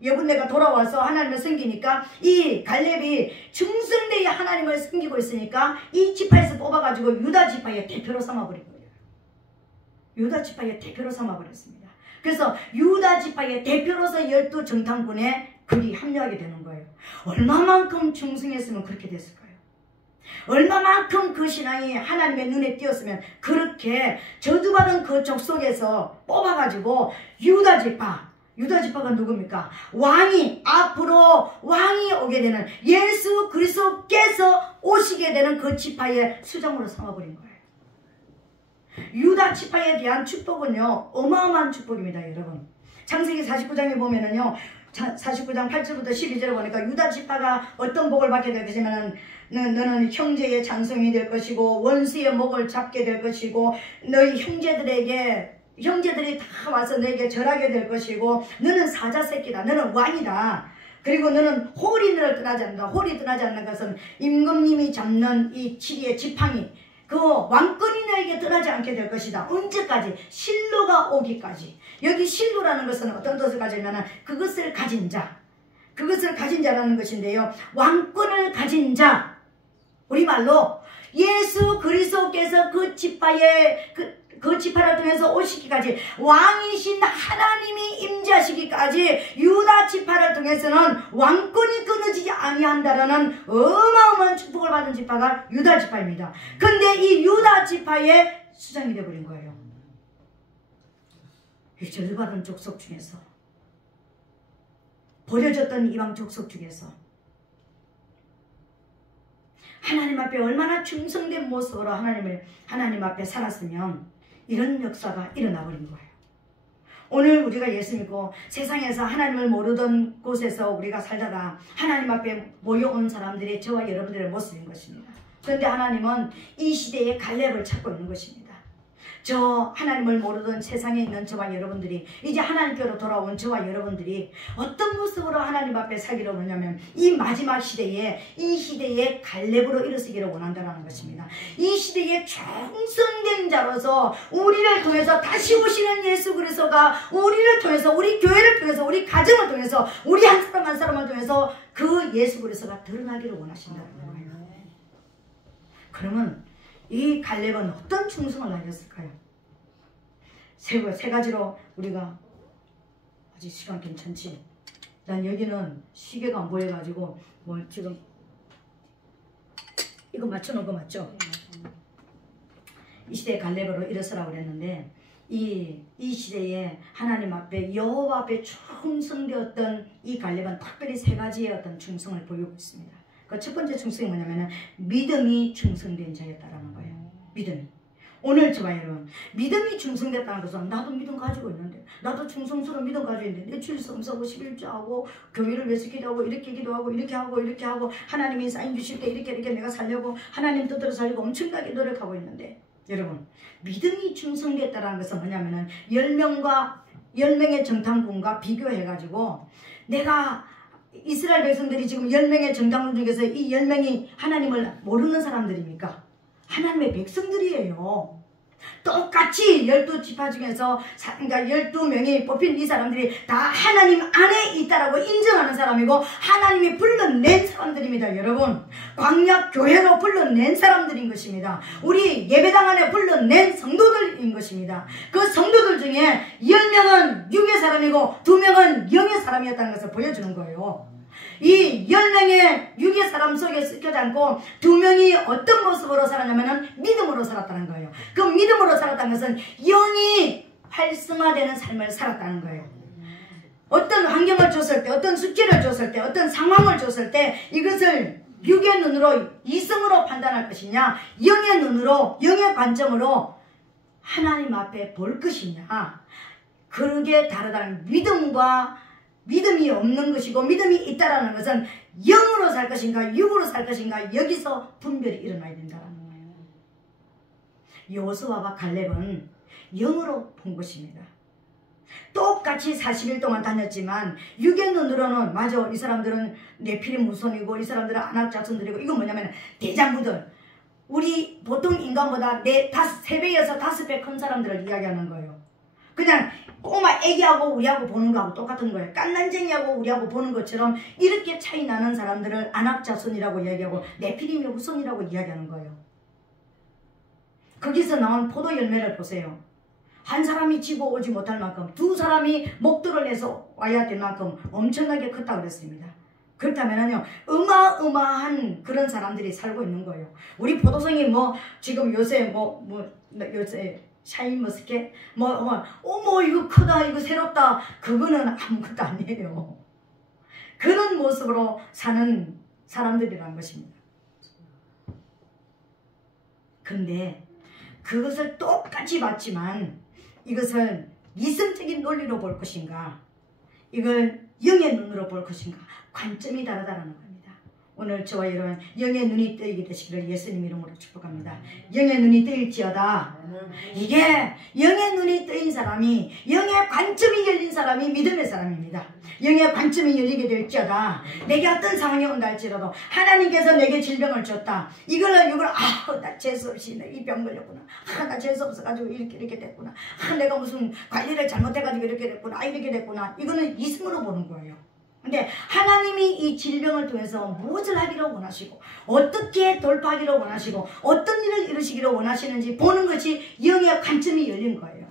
여분네가 돌아와서 하나님을 섬기니까 이 갈렙이 충성되게 하나님을 섬기고 있으니까 이 지파에서 뽑아가지고 유다 지파의 대표로 삼아버린 거예요. 유다 지파의 대표로 삼아버렸습니다. 그래서 유다 지파의 대표로서 12정탐꾼에 그리 합류하게 되는 거예요. 얼마만큼 충성했으면 그렇게 됐을까요? 얼마만큼 그 신앙이 하나님의 눈에 띄었으면 그렇게 저주받은 그 족속에서 뽑아가지고 유다 지파가 누굽니까? 앞으로 왕이 오게 되는 예수 그리스도께서 오시게 되는 그 지파의 수장으로 삼아버린 거예요. 유다 지파에 대한 축복은요 어마어마한 축복입니다. 여러분 창세기 49장에 보면은요 49장 8절부터 12절을 보니까 유다 지파가 어떤 복을 받게 될 것이냐면 너는 형제의 장성이 될 것이고 원수의 목을 잡게 될 것이고 너희 형제들이 다 와서 너에게 절하게 될 것이고 너는 사자새끼다. 너는 왕이다. 그리고 너는 홀이 너를 떠나지 않는다. 홀이 떠나지 않는 것은 임금님이 잡는 이 치리의 지팡이 그 왕권이 너에게 떠나지 않게 될 것이다. 언제까지? 실로가 오기까지. 여기 실로라는 것은 어떤 뜻을 가지냐면 그것을 가진 자라는 것인데요. 왕권을 가진 자. 우리말로 예수 그리스도께서 그 지파를 통해서 오시기까지 왕이신 하나님이 임재하시기까지 유다 지파를 통해서는 왕권이 끊어지지 아니한다라는 어마어마한 축복을 받은 지파가 유다 지파입니다. 근데 이 유다 지파의 수장이 되어버린 거예요. 이 저주받은 족속 중에서 버려졌던 이방 족속 중에서 하나님 앞에 얼마나 충성된 모습으로 하나님 앞에 살았으면 이런 역사가 일어나 버린 거예요. 오늘 우리가 예수 믿고 세상에서 하나님을 모르던 곳에서 우리가 살다가 하나님 앞에 모여온 사람들이 저와 여러분들의 모습인 것입니다. 그런데 하나님은 이 시대에 갈렙을 찾고 있는 것입니다. 저 하나님을 모르던 세상에 있는 저와 여러분들이 이제 하나님께로 돌아온 저와 여러분들이 어떤 모습으로 하나님 앞에 살기를 원하냐면 이 마지막 시대에 이 시대에 갈렙으로 일어서기를 원한다는 것입니다. 이 시대에 충성된 자로서 우리를 통해서 다시 오시는 예수 그리스도가 우리를 통해서 우리 교회를 통해서 우리 가정을 통해서 우리 한 사람 한 사람을 통해서 그 예수 그리스도가 드러나기를 원하신다는 거예요. 그러면 이 갈렙은 어떤 충성을 하였을까요? 세 가지로 우리가 아직 시간 괜찮지? 난 여기는 시계가 안 보여가지고 뭐 지금 이거 맞춰놓은 거 맞죠? 이 시대에 갈렙으로 일어서라고 그랬는데 이 시대에 하나님 앞에 여호와 앞에 충성되었던 이 갈렙은 특별히 세 가지의 어떤 충성을 보이고 있습니다. 그 첫 번째 충성이 뭐냐면 믿음이 충성된 자였다라는 거예요. 믿음이. 오늘 저와 여러분 믿음이 충성됐다는 것은 나도 믿음 가지고 있는데 나도 충성스러운 믿음 가지고 있는데 내 주일 성사하고 11조하고 교회를 위해서 기도하고 이렇게 기도하고 이렇게 하고 하나님이 사인 주실 때 이렇게 내가 살려고 하나님 뜻대로 살려고 엄청나게 노력하고 있는데 여러분 믿음이 충성됐다는 것은 뭐냐면은 10명의 정탐꾼과 비교해가지고 내가 이스라엘 백성들이 지금 10명의 정탐꾼 중에서 이 10명이 하나님을 모르는 사람들입니까? 하나님의 백성들이에요. 똑같이 12지파 중에서 그러니까 12명이 뽑힌 이 사람들이 다 하나님 안에 있다라고 인정하는 사람이고 하나님이 불러낸 사람들입니다. 여러분 광야 교회로 불러낸 사람들인 것입니다. 우리 예배당 안에 불러낸 성도들인 것입니다. 그 성도들 중에 10명은 육의 사람이고 2명은 영의 사람이었다는 것을 보여주는 거예요. 이 10명의 육의 사람 속에 섞여지 않고 2명이 어떤 모습으로 살았냐면 믿음으로 살았다는 거예요. 그 믿음으로 살았다는 것은 영이 활성화되는 삶을 살았다는 거예요. 어떤 환경을 줬을 때, 어떤 숙제를 줬을 때, 어떤 상황을 줬을 때 이것을 육의 눈으로 이성으로 판단할 것이냐, 영의 눈으로, 영의 관점으로 하나님 앞에 볼 것이냐, 그게 다르다는 믿음이 없는 것이고 믿음이 있다라는 것은 영으로 살 것인가 육으로 살 것인가 여기서 분별이 일어나야 된다는 거예요. 여호수아와 갈렙은 영으로 본 것입니다. 똑같이 40일 동안 다녔지만 육의 눈으로는 맞아 이 사람들은 네피림 후손이고 이 사람들은 아낙 자손들이고 이건 뭐냐면 대장부들 우리 보통 인간보다 3배에서 5배 큰 사람들을 이야기하는 거예요. 그냥 꼬마 애기하고 우리하고 보는 거하고 똑같은 거예요. 깐난쟁이하고 우리하고 보는 것처럼 이렇게 차이 나는 사람들을 아낙 자손이라고 이야기하고 네피림의 후손이라고 이야기하는 거예요. 거기서 나온 포도 열매를 보세요. 한 사람이 지고 오지 못할 만큼 2사람이 목도를 내서 와야 될 만큼 엄청나게 컸다고 그랬습니다. 그렇다면요 어마어마한 그런 사람들이 살고 있는 거예요. 우리 포도송이 지금 요새 요새 샤인머스켓 어머 이거 크다 이거 새롭다 그거는 아무것도 아니에요. 그런 모습으로 사는 사람들이란 것입니다. 근데 그것을 똑같이 봤지만 이것을 이성적인 논리로 볼 것인가 이걸 영의 눈으로 볼 것인가 관점이 다르다는 겁니다. 오늘 저와 여러분 영의 눈이 뜨이게 되시기를 예수님 이름으로 축복합니다. 영의 눈이 뜨일지어다. 이게 영의 눈이 뜨인 사람이 영의 관점이 열린 사람이 믿음의 사람입니다. 영의 관점이 열리게 될지어다. 내게 어떤 상황이 온다 할지라도 하나님께서 내게 질병을 줬다. 이걸 나 재수없이 이 병 걸렸구나. 나 재수 없어가지고 이렇게 됐구나. 내가 무슨 관리를 잘못해가지고 이렇게 됐구나. 이렇게 됐구나. 이거는 이성으로 보는 거예요. 근데 하나님이 이 질병을 통해서 무엇을 하기를 원하시고 어떻게 돌파하기를 원하시고 어떤 일을 이루시기를 원하시는지 보는 것이 영의 관점이 열린 거예요.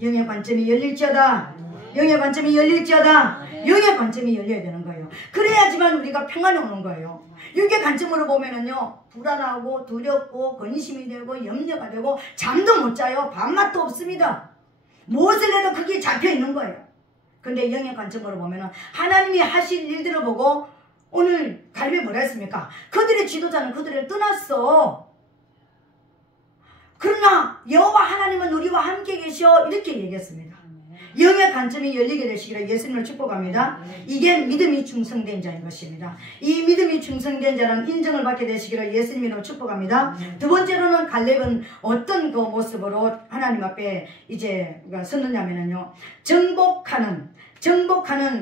영의 관점이 열릴지어다. 영의 관점이 열릴지어다. 영의 관점이 열려야 되는 거예요. 그래야지만 우리가 평안이 오는 거예요. 육의 관점으로 보면은요 불안하고 두렵고 근심이 되고 염려가 되고 잠도 못 자요. 밥맛도 없습니다. 무엇을 해도 그게 잡혀 있는 거예요. 근데 영의 관점으로 보면은 하나님이 하실 일들을 보고 오늘 갈렙이 뭐라 했습니까? 그들의 지도자는 그들을 떠났어. 그러나 여호와 하나님은 우리와 함께 계셔. 이렇게 얘기했습니다. 영의 관점이 열리게 되시기를 예수님을 축복합니다. 이게 믿음이 충성된 자인 것입니다. 이 믿음이 충성된 자는 인정을 받게 되시기를 예수님으로 축복합니다. 두 번째로는 갈렙은 어떤 그 모습으로 하나님 앞에 이제 섰느냐면요, 정복하는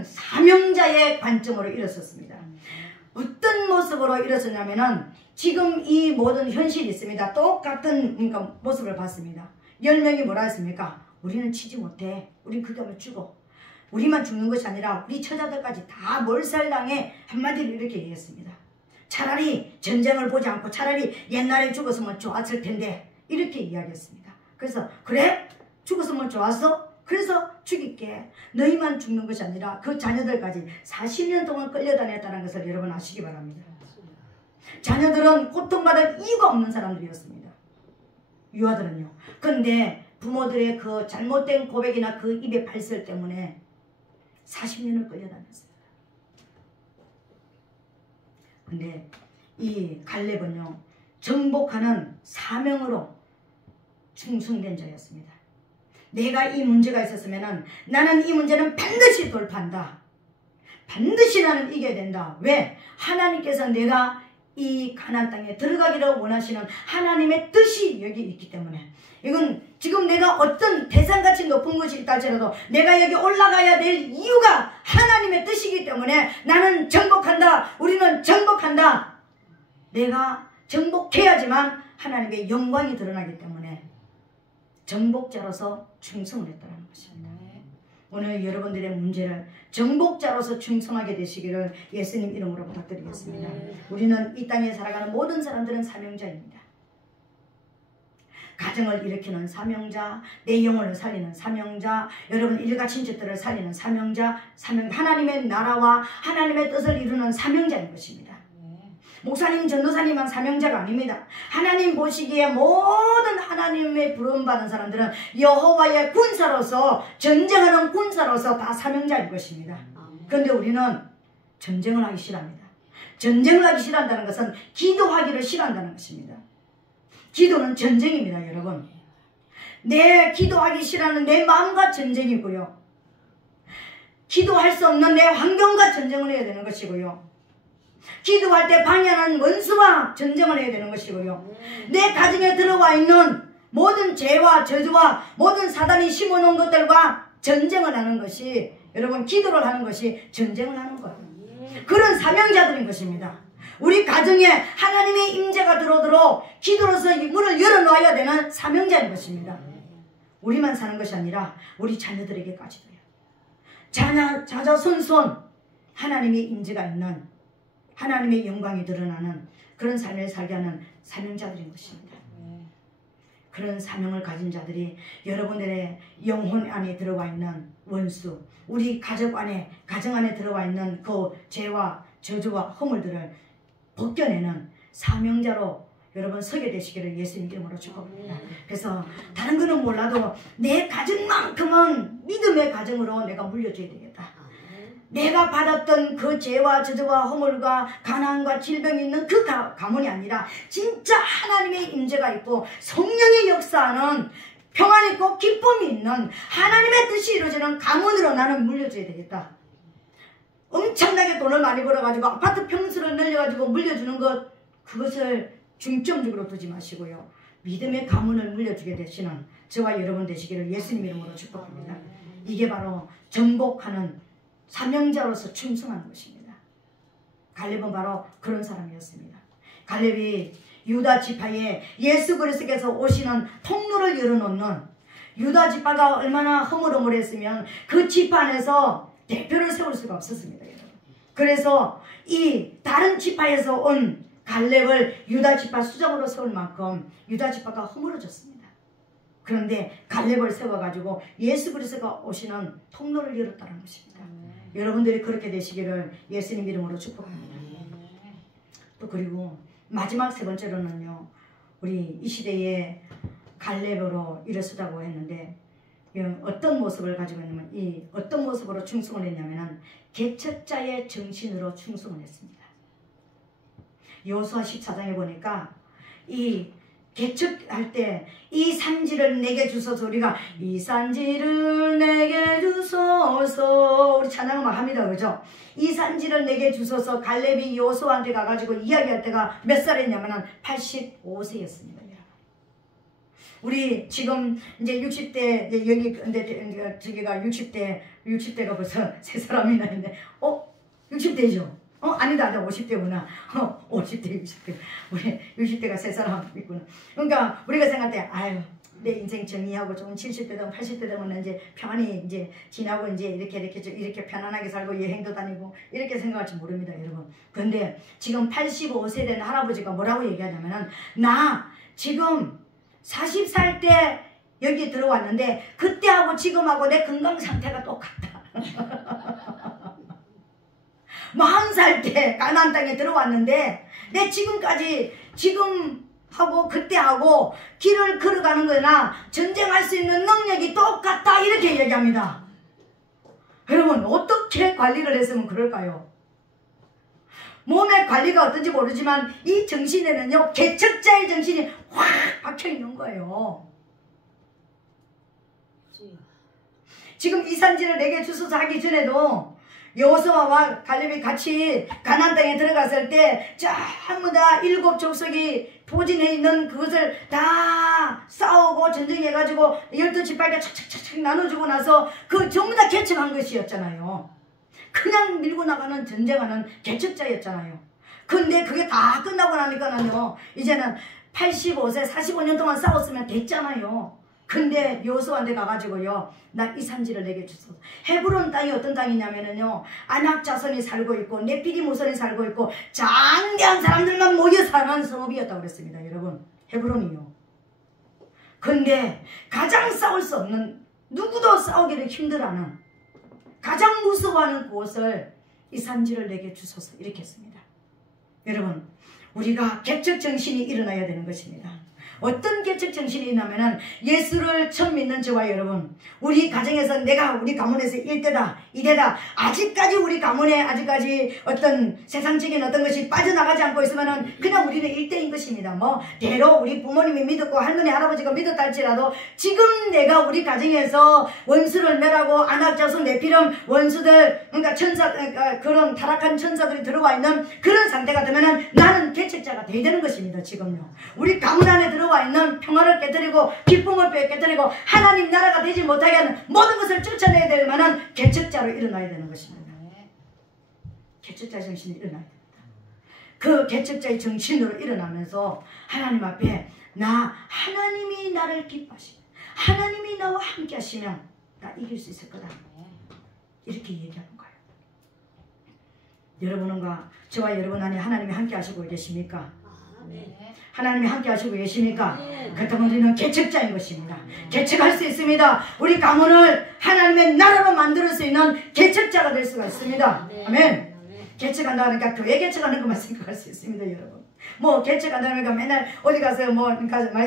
사명자의 관점으로 일어섰습니다. 어떤 모습으로 일어섰냐면은 지금 이 모든 현실이 있습니다. 똑같은 모습을 봤습니다. 10명이 뭐라 했습니까? 우리는 치지 못해. 우린 그 다음에 죽어. 우리만 죽는 것이 아니라 우리 처자들까지 다 몰살당해. 한마디로 이렇게 얘기했습니다. 차라리 전쟁을 보지 않고 차라리 옛날에 죽었으면 좋았을 텐데 이렇게 이야기했습니다. 그래서 그래? 죽었으면 좋았어? 그래서 죽일게. 너희만 죽는 것이 아니라 그 자녀들까지 40년 동안 끌려다녔다는 것을 여러분 아시기 바랍니다. 자녀들은 고통받을 이유가 없는 사람들이었습니다. 유아들은요. 그런데 부모들의 그 잘못된 고백이나 그 입의 발설 때문에 40년을 끌려다녔습니다. 근데 이 갈렙은요, 정복하는 사명으로 충성된 자였습니다. 내가 이 문제가 있었으면은 나는 이 문제는 반드시 돌파한다. 반드시 나는 이겨야 된다. 왜? 하나님께서 내가 이 가나안 땅에 들어가기를 원하시는 하나님의 뜻이 여기 있기 때문에, 이건 지금 내가 어떤 대상같이 높은 것이 있다 할지라도 내가 여기 올라가야 될 이유가 하나님의 뜻이기 때문에 나는 정복한다. 우리는 정복한다. 내가 정복해야지만 하나님의 영광이 드러나기 때문에 정복자로서 충성을 했다는 것입니다. 오늘 여러분들의 문제를 정복자로서 충성하게 되시기를 예수님 이름으로 부탁드리겠습니다. 우리는 이 땅에 살아가는 모든 사람들은 사명자입니다. 가정을 일으키는 사명자, 내 영혼을 살리는 사명자, 여러분 일가 친척들을 살리는 사명자, 하나님의 나라와 하나님의 뜻을 이루는 사명자인 것입니다. 목사님, 전도사님만 사명자가 아닙니다. 하나님 보시기에 모든 하나님의 부름받은 사람들은 여호와의 군사로서, 전쟁하는 군사로서 다 사명자인 것입니다. 그런데 우리는 전쟁을 하기 싫어합니다. 전쟁을 하기 싫어한다는 것은 기도하기를 싫어한다는 것입니다. 기도는 전쟁입니다, 여러분. 내 기도하기 싫어하는 내 마음과 전쟁이고요. 기도할 수 없는 내 환경과 전쟁을 해야 되는 것이고요. 기도할 때 방해하는 원수와 전쟁을 해야 되는 것이고요. 내 가정에 들어와 있는 모든 죄와 저주와 모든 사단이 심어놓은 것들과 전쟁을 하는 것이, 여러분, 기도를 하는 것이 전쟁을 하는 거예요. 그런 사명자들인 것입니다. 우리 가정에 하나님의 임재가 들어오도록 기도로서 문을 열어놓아야 되는 사명자인 것입니다. 우리만 사는 것이 아니라 우리 자녀들에게까지도요. 자자손손 하나님의 임재가 있는, 하나님의 영광이 드러나는 그런 삶을 살게 하는 사명자들인 것입니다. 그런 사명을 가진 자들이 여러분들의 영혼 안에 들어와 있는 원수, 우리 가정 안에 들어와 있는 그 죄와 저주와 허물들을 벗겨내는 사명자로 여러분 서게 되시기를 예수님 이름으로 축복합니다. 그래서 다른 거는 몰라도 내 가정만큼은 믿음의 가정으로 내가 물려줘야 되겠다. 내가 받았던 그 죄와 저주와 허물과 가난과 질병이 있는 그 가문이 아니라 진짜 하나님의 임재가 있고 성령의 역사하는 평안이 있고 기쁨이 있는 하나님의 뜻이 이루어지는 가문으로 나는 물려줘야 되겠다. 엄청나게 돈을 많이 벌어가지고 아파트 평수를 늘려가지고 물려주는 것, 그것을 중점적으로 두지 마시고요. 믿음의 가문을 물려주게 되시는 저와 여러분 되시기를 예수님 이름으로 축복합니다. 이게 바로 정복하는 사명자로서 충성하는 것입니다. 갈렙은 바로 그런 사람이었습니다. 갈렙이 유다 지파에 예수 그리스도께서 오시는 통로를 열어놓는, 유다 지파가 얼마나 허물허물했으면 그 지파 안에서 대표를 세울 수가 없었습니다. 여러분. 그래서 이 다른 지파에서 온 갈렙을 유다 지파 수장으로 세울 만큼 유다 지파가 허물어졌습니다. 그런데 갈렙을 세워가지고 예수 그리스도가 오시는 통로를 열었다는 것입니다. 여러분들이 그렇게 되시기를 예수님 이름으로 축복합니다. 또 그리고 마지막 세 번째로는요, 우리 이 시대에 갈렙으로 일어서자고 했는데 어떤 모습을 가지고 있냐면 이 어떤 모습으로 충성을 했냐면은 개척자의 정신으로 충성을 했습니다. 여호수아 14장에 보니까 이 개척할 때 이 산지를 내게 주소서, 우리가 이 산지를 내게 주소서 우리 찬양을 막 합니다. 그죠? 이 산지를 내게 주소서. 갈렙이 여호수아한테 가가지고 이야기할 때가 몇 살이었냐면 85세였습니다. 우리 지금 이제 60대 여기 근데 저기가 60대가 벌써 세 사람이나 있네. 60대죠? 아니다, 50대구나. 50대, 60대. 우리 60대가 세 사람 있구나. 그러니까 우리가 생각할 때, 아유, 내 인생 정리하고 좀 70대 되면 80대 되면 이제 편안히 이제 지나고 이제 이렇게 편안하게 살고 여행도 다니고 이렇게 생각할지 모릅니다, 여러분. 근데 지금 85세 된 할아버지가 뭐라고 얘기하냐면은, 나 지금 40살 때 여기 들어왔는데 그때하고 지금하고 내 건강 상태가 똑같다. 40살 때 가나안 땅에 들어왔는데 내 지금까지 지금하고 그때하고 길을 걸어가는 거나 전쟁할 수 있는 능력이 똑같다 이렇게 얘기합니다. 여러분 어떻게 관리를 했으면 그럴까요? 몸의 관리가 어떤지 모르지만 이 정신에는요 개척자의 정신이 확 박혀있는 거예요. 지금 이 산지를 내게 주소서 하기 전에도 여호수아와 갈렙이 같이 가나안 땅에 들어갔을 때 전부 다 7 족속이 포진해 있는 그것을 다 싸우고 전쟁해가지고 12지파에게 착착착착 나눠주고 나서 그 전부 다 개척한 것이었잖아요. 그냥 밀고 나가는 전쟁하는 개척자였잖아요. 근데 그게 다 끝나고 나니까는요 이제는 85세 45년 동안 싸웠으면 됐잖아요. 근데 여호수아한테 가가지고요, 나 이 산지를 내게 주소서. 헤브론 땅이 어떤 땅이냐면은요, 아낙 자손이 살고 있고 네피림 후손이 살고 있고 장대한 사람들만 모여 사는 성읍이었다고 그랬습니다. 여러분, 헤브론이요. 근데 가장 싸울 수 없는, 누구도 싸우기를 힘들어하는, 가장 무서워하는 곳을 이 산지를 내게 주소서 이렇게 했습니다. 여러분, 우리가 개척 정신이 일어나야 되는 것입니다. 어떤 개척 정신이 있냐면은 예수를 처음 믿는 저와 여러분, 우리 가정에서 내가 우리 가문에서 1대다 2대다 아직까지 우리 가문에 아직까지 어떤 세상적인 어떤 것이 빠져나가지 않고 있으면은 그냥 우리는 1대인 것입니다. 뭐 대로 우리 부모님이 믿었고 할머니 할아버지가 믿었다 할지라도 지금 내가 우리 가정에서 원수를 멸하고 아낙자손 네피림 원수들, 그러니까 천사, 그런 타락한 천사들이 들어와 있는 그런 상태가 되면은 나는 개척자가 돼야 되는 것입니다. 지금요 우리 가문 안에 들어와 있는 평화를 깨뜨리고 기쁨을 깨뜨리고 하나님 나라가 되지 못하게 하는 모든 것을 쫓아내야 될 만한 개척자로 일어나야 되는 것입니다. 개척자의 정신이 일어나야 됩니다. 그 개척자의 정신으로 일어나면서 하나님 앞에 하나님이 나를 기뻐하시면, 하나님이 나와 함께 하시면 나 이길 수 있을 거다 이렇게 얘기하는 거예요. 여러분과 저와 여러분 안에 하나님이 함께 하시고 계십니까? 하나님이 함께 하시고 계십니까? 그렇다면 우리는 개척자인 것입니다. 개척할 수 있습니다. 우리 가문을 하나님의 나라로 만들 수 있는 개척자가 될 수가 있습니다. 아멘. 개척한다 하니까 교회 개척하는 것만 생각할 수 있습니다. 여러분, 뭐 개척한다니까 맨날 어디 가서 뭐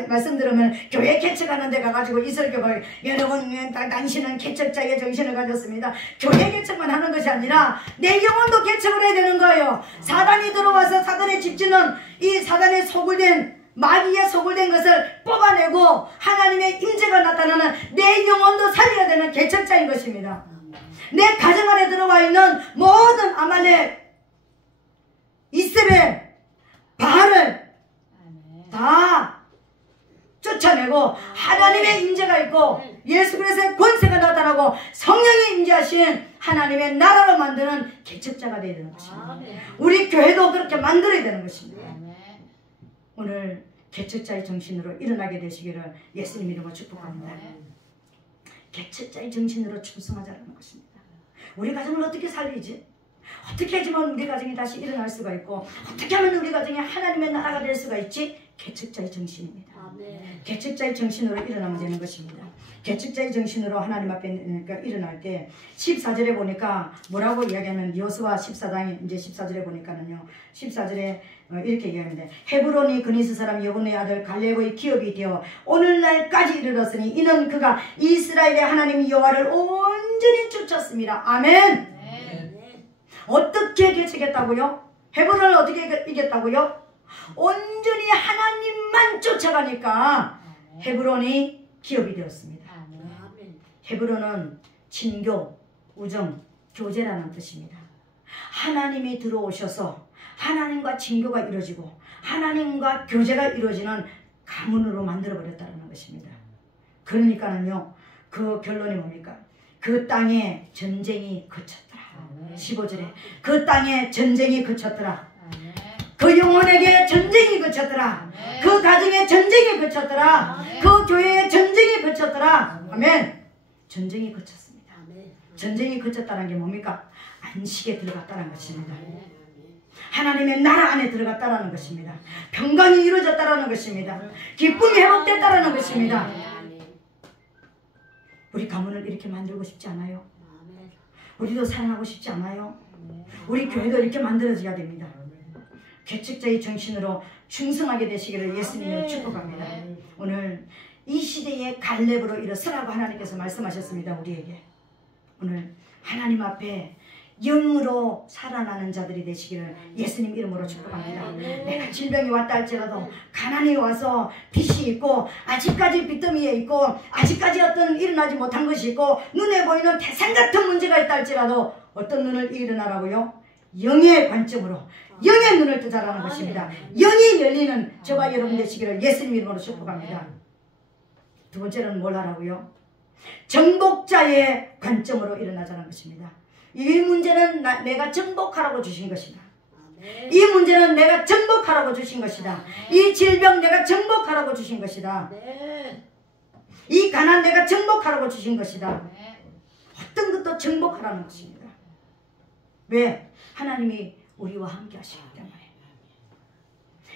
말씀 들으면 교회 개척하는 데 가가지고 이설교가 여러분 당신은 개척자의 정신을 가졌습니다. 교회 개척만 하는 것이 아니라 내 영혼도 개척을 해야 되는 거예요. 사단이 들어와서 사단의 집지는 이 사단의 마귀의 소굴된 것을 뽑아내고 하나님의 임재가 나타나는 내 영혼도 살려야 되는 개척자인 것입니다. 내 가정 안에 들어와 있는 모든 아말렉, 이세벨, 바알을 다 쫓아내고 하나님의 임재가 있고 예수 그리스도의 권세가 나타나고 성령이 임재하신 하나님의 나라로 만드는 개척자가 되어야 되는 것입니다. 우리 교회도 그렇게 만들어야 되는 것입니다. 오늘 개척자의 정신으로 일어나게 되시기를 예수님 이름으로 축복합니다. 개척자의 정신으로 충성하자는 것입니다. 우리 가정을 어떻게 살리지? 어떻게 하면 우리 가정이 다시 일어날 수가 있고 어떻게 하면 우리 가정이 하나님의 나라가 될 수가 있지? 개척자의 정신입니다. 아멘. 개척자의 정신으로 일어나면 되는 것입니다. 개척자의 정신으로 하나님 앞에 일어날 때 14절에 보니까 뭐라고 이야기하면 여호수아 14장에 이제 14절에 보니까는요. 14절에 이렇게 얘기합니다. 헤브론이 그니스 사람 여분의 아들 갈렙의 기업이 되어 오늘날까지 이르렀으니 이는 그가 이스라엘의 하나님 여호와를 온전히 쫓았습니다. 아멘. 네. 어떻게 개척했다고요? 헤브론을 어떻게 이겼다고요? 온전히 하나님만 쫓아가니까 헤브론이 기업이 되었습니다. 아멘. 헤브론은 친교, 우정, 교제라는 뜻입니다. 하나님이 들어오셔서 하나님과 친교가 이루어지고 하나님과 교제가 이루어지는 가문으로 만들어버렸다는 것입니다. 그러니까는요, 그 결론이 뭡니까? 그 땅에 전쟁이 그쳤더라. 15절에 그 땅에 전쟁이 그쳤더라. 그 영혼에게 전쟁이 그쳤더라. 그 가정에 전쟁이 그쳤더라. 그 교회에 전쟁이 그쳤더라. 아멘. 전쟁이 그쳤습니다. 전쟁이 그쳤다는 게 뭡니까? 안식에 들어갔다는 것입니다. 하나님의 나라 안에 들어갔다는 것입니다. 평강이 이루어졌다는 것입니다. 기쁨이 회복됐다는 것입니다. 우리 가문을 이렇게 만들고 싶지 않아요? 우리도 사랑하고 싶지 않아요? 우리 교회도 이렇게 만들어져야 됩니다. 개척자의 정신으로 충성하게 되시기를 예수님을 축복합니다. 오늘 이 시대의 갈렙으로 일어서라고 하나님께서 말씀하셨습니다. 우리에게 오늘 하나님 앞에 영으로 살아나는 자들이 되시기를 예수님 이름으로 축복합니다. 내가 질병이 왔다 할지라도 가난이 와서 빚이 있고 아직까지 빚더미에 있고 아직까지 어떤 일어나지 못한 것이 있고 눈에 보이는 태산 같은 문제가 있다 할지라도 어떤 눈을 일어나라고요? 영의 관점으로 영의 눈을 뜨자라는 것입니다. 영이 열리는 저와 여러분 되시기를 예수님 이름으로 축복합니다. 두 번째는 뭘 하라고요? 정복자의 관점으로 일어나자는 것입니다. 이 문제는 내가 정복하라고 주신 것이다. 이 문제는 내가 정복하라고 주신 것이다. 이 질병 내가 정복하라고 주신 것이다. 이 가난 내가 정복하라고 주신 것이다. 어떤 것도 정복하라는 것입니다. 왜? 하나님이 우리와 함께 하시기 때문에.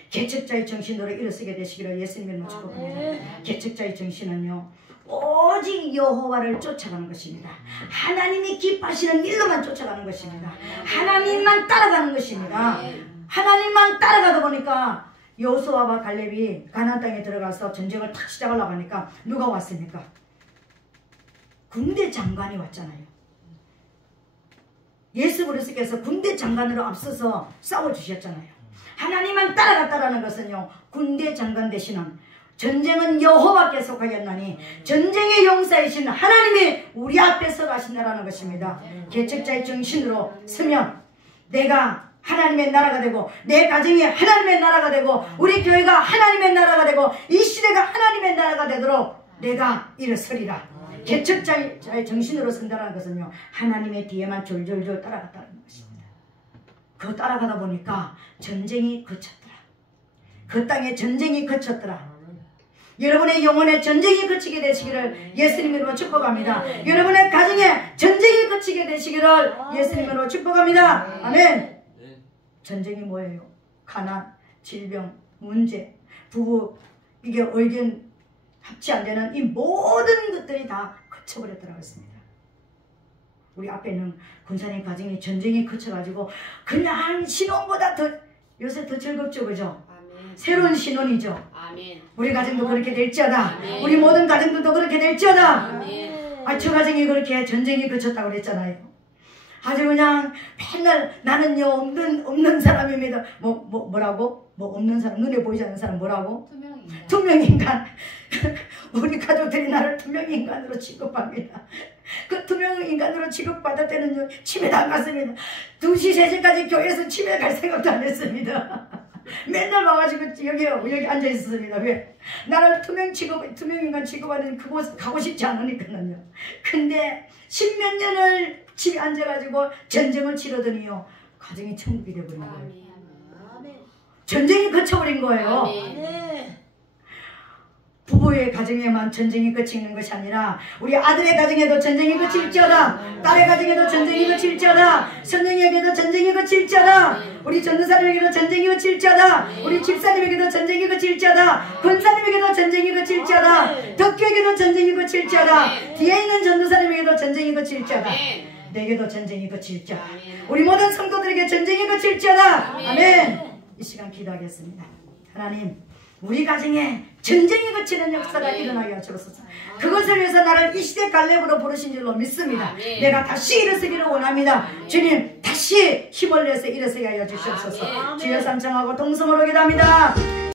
개척자의 정신으로 일어서게 되시기를 예수님을 축복합니다. 개척자의 정신은요, 오직 여호와를 쫓아가는 것입니다. 하나님이 기뻐하시는 일로만 쫓아가는 것입니다. 하나님만 따라가는 것입니다. 하나님만 따라가다 보니까 여호수아와 갈렙이 가나안 땅에 들어가서 전쟁을 탁 시작하려고 하니까 누가 왔습니까? 군대 장관이 왔잖아요. 예수 그리스도께서 군대 장관으로 앞서서 싸워주셨잖아요. 하나님만 따라갔다라는 것은요, 군대 장관 되시는 전쟁은 여호와께 속하였나니 전쟁의 용사이신 하나님이 우리 앞에 서가신다라는 것입니다. 개척자의 정신으로 서면 내가 하나님의 나라가 되고 내 가정이 하나님의 나라가 되고 우리 교회가 하나님의 나라가 되고 이 시대가 하나님의 나라가 되도록 내가 일어서리라. 개척자의 정신으로 선다는 것은요, 하나님의 뒤에만 졸졸졸 따라갔다는 것입니다. 그 따라가다 보니까 전쟁이 그쳤더라. 그 땅에 전쟁이 그쳤더라. 여러분의 영혼에 전쟁이 그치게 되시기를 예수님으로 축복합니다. 여러분의 가정에 전쟁이 그치게 되시기를 예수님으로 축복합니다. 아멘. 전쟁이 뭐예요? 가난, 질병, 문제, 부부, 이게 의견 합치 안 되는 이 모든 것들이 다 그쳐버렸더라고 했습니다. 우리 앞에는 군사님 가정이 전쟁이 그쳐가지고 그냥 신혼보다 더 요새 더 즐겁죠, 그죠? 새로운 신혼이죠. 아멘. 우리 가정도 그렇게 될지어다. 아멘. 우리 모든 가정들도 그렇게 될지어다. 아멘. 아, 저 가정이 그렇게 전쟁이 그쳤다고 그랬잖아요. 아주 그냥 맨날 나는요 없는 사람입니다. 뭐라고? 뭐 없는 사람, 눈에 보이지 않는 사람 뭐라고? 투명인간. 우리 가족들이 나를 투명인간으로 취급합니다. 그 투명인간으로 취급받을 때는요 집에도 안 갔습니다. 2시, 3시까지 교회에서 집에 갈 생각도 안 했습니다. 맨날 와가지고 여기 앉아 있었습니다. 왜? 나를 투명인간 취급하는 그곳 가고 싶지 않으니까요. 근데 10몇 년을 집에 앉아가지고 전쟁을 치르더니요 가정이 천국이 되어버린 거예요. 전쟁이 거쳐버린 거예요. 부부의 가정에만 전쟁이 그치는 것이 아니라 우리 아들의 가정에도 전쟁이 그칠지어다. 딸의 가정에도 전쟁이 그칠지어다. 선생에게도 전쟁이 그칠지어다. 우리 전도사님에게도 전쟁이 그칠지어다. 우리 집사님에게도 전쟁이 그칠지어다. 권사님에게도 전쟁이 그칠지어다. 덕교에게도 전쟁이 그칠지어다. 뒤에 있는 전도사님에게도 전쟁이 그칠지어다. 내게도 전쟁이 그칠지어다. 우리 모든 성도들에게 전쟁이 그칠지어다. 아멘. 이 시간 기도하겠습니다. 하나님, 우리 가정에 전쟁이 그치는 역사가 일어나게 하시옵소서. 그것을 위해서 나를 이 시대 갈렙으로 부르신 줄로 믿습니다. 내가 다시 일어서기를 원합니다. 주님, 다시 힘을 내서 일어서게 하여 주시옵소서. 주여 삼창하고 동성으로 기도합니다.